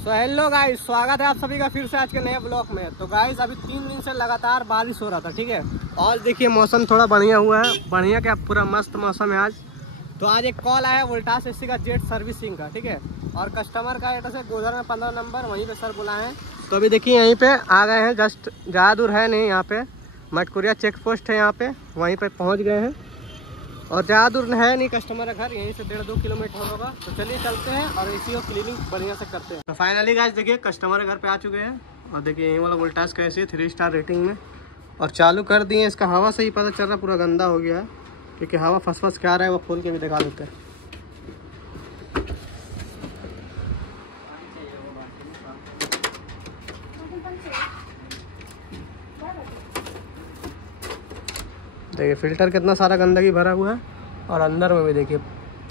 So hello guys, स्वागत है आप सभी का फिर से आज के नए ब्लॉग में। तो गाइस अभी 3 दिन से लगातार बारिश हो रहा था, ठीक है। आज देखिए मौसम थोड़ा बढ़िया हुआ है, बढ़िया क्या पूरा मस्त मौसम है आज। तो आज एक कॉल आया वोल्टास एसी का जेट सर्विसिंग का, ठीक है। और कस्टमर का एड्रेस है गोधर में 15 नंबर, वहीं पे सर बुलाए हैं। तो अभी देखिए यहीं पे आ गए हैं, जस्ट ज़्यादा दूर है नहीं, यहाँ पे मटकुरिया चेक पोस्ट है, यहाँ पे वहीं पे पहुँच गए हैं। और ज़्यादा दूर है नहीं कस्टमर का घर, यहीं से 1.5-2 किलोमीटर होगा। तो चलिए चलते हैं और एसी और क्लीनिंग बढ़िया से करते हैं। तो फाइनली गाइस देखिए कस्टमर घर पे आ चुके हैं। और देखिए यही वाला वोल्टास का एसी 3 स्टार रेटिंग में, और चालू कर दिए। इसका हवा से ही पता चल रहा है पूरा गंदा हो गया है, क्योंकि हवा फंस क्या रहा है वो खोल के भी दिखा देते हैं। देखिए फिल्टर कितना सारा गंदगी भरा हुआ है, और अंदर में भी देखिए,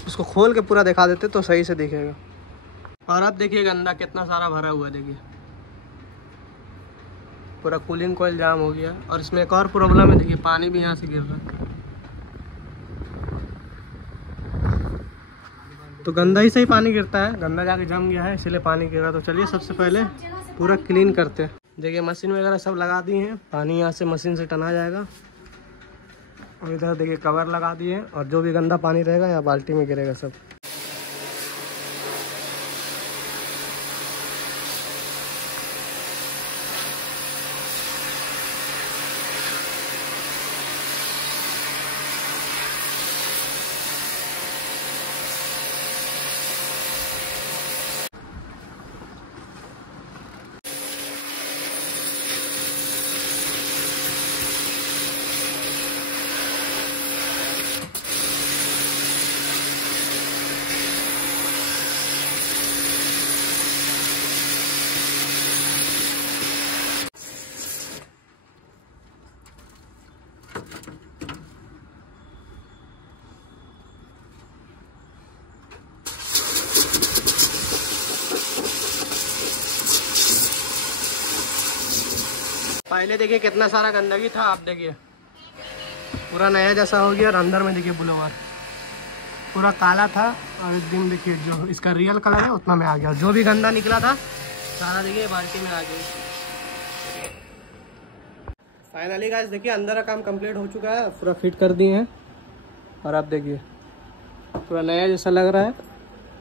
उसको खोल के पूरा दिखा देते तो सही से दिखेगा। और अब देखिए गंदा कितना सारा भरा हुआ है, देखिए पूरा कूलिंग कोयल जाम हो गया। और इसमें एक और प्रॉब्लम है, देखिए पानी भी यहाँ से गिर रहा है। तो गंदा ही से ही पानी गिरता है, गंदा जाके जम गया है इसलिए पानी गिर रहा। तो चलिए सबसे पहले पूरा क्लीन करते हैं। देखिए मशीन वगैरह सब लगा दी हैं, पानी यहाँ से मशीन से टना जाएगा। और इधर देखिए कवर लगा दिए, और जो भी गंदा पानी रहेगा यहाँ बाल्टी में गिरेगा सब। पहले देखिए कितना सारा गंदगी था, आप देखिए पूरा नया जैसा हो गया। और अंदर में देखिए ब्लोवर पूरा काला था, और एकदम देखिए जो इसका रियल कलर है उतना में आ गया। जो भी गंदा निकला था सारा देखिए बाल्टी में आ गया। फाइनली गाइस देखिए अंदर का काम कंप्लीट हो चुका है, पूरा फिट कर दिए हैं। और आप देखिए पूरा नया जैसा लग रहा है।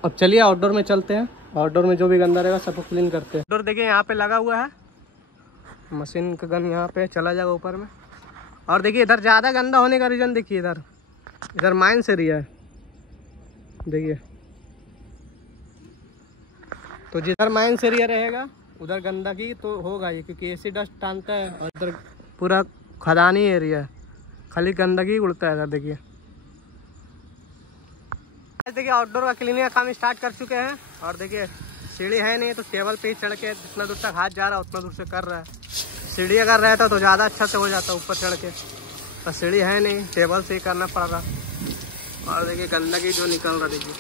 अब चलिए आउटडोर में चलते हैं, आउटडोर में जो भी गंदा रहेगा सबको क्लीन करते हैं। आउटडोर देखिए यहाँ पे लगा हुआ है, मशीन का गन यहाँ पे चला जाएगा ऊपर में। और देखिए इधर ज़्यादा गंदा होने का रीज़न देखिए, इधर माइंस एरिया है देखिए। तो जिधर माइंस एरिया रहेगा उधर गंदगी तो होगा ही, क्योंकि एसी डस्ट टानता है। और इधर पूरा खदानी एरिया है, खाली गंदगी उड़ता है इधर देखिए। देखिए आउटडोर का क्लीनिंग का काम स्टार्ट कर चुके हैं। और देखिए सीढ़ी है नहीं, तो टेबल पे ही चढ़ के जितना दूर तक हाथ जा रहा है उतना दूर से कर रहा है। सीढ़ी अगर रहता तो ज़्यादा अच्छा से हो जाता ऊपर चढ़ के, पर सीढ़ी है नहीं, टेबल से ही करना पड़ रहा। और देखिए गंदगी जो निकल रहा, देखिए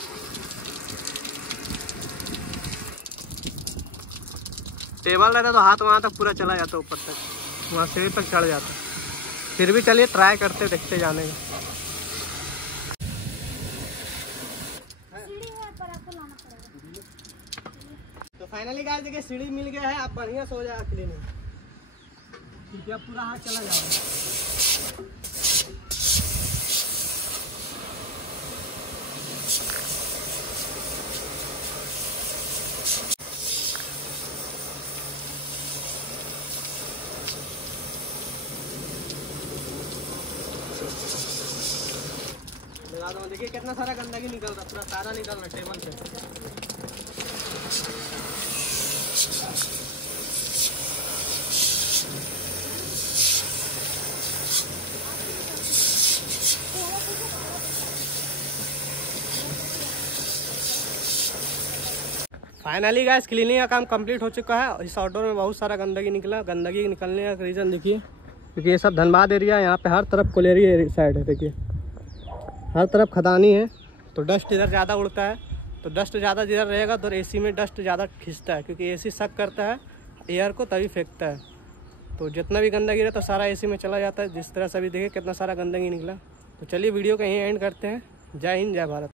टेबल रहता तो हाथ वहाँ तक पूरा चला जाता, ऊपर तक वहाँ सीढ़ी तक चढ़ जाता। फिर भी चलिए ट्राई करते देखते जाने का। तो फाइनली गाइस देखिए सीढ़ी मिल गया है, आप बढ़िया से हो जाएगा क्लीनिंग, क्योंकि अब पूरा हाथ चला जाएगा। देखिए कितना सारा गंदगी निकल रहा, पूरा सारा निकल रहा टेबल से। फाइनली गाइस क्लीनिंग का काम कंप्लीट हो चुका है। इस आउटडोर में बहुत सारा गंदगी निकला। गंदगी निकलने का रीज़न देखिए, क्योंकि ये सब धनबाद एरिया है, यहाँ पे हर तरफ कोलेरी साइड है, देखिए हर तरफ खदानी है। तो डस्ट इधर ज़्यादा उड़ता है, तो डस्ट ज़्यादा जिधर रहेगा तो एसी में डस्ट ज़्यादा खींचता है, क्योंकि एसी सक करता है एयर को तभी फेंकता है। तो जितना भी गंदगी रहता है सारा एसी में चला जाता है। जिस तरह से अभी देखिए कितना सारा गंदगी निकला। तो चलिए वीडियो को यहीं एंड करते हैं। जय हिंद, जय भारत।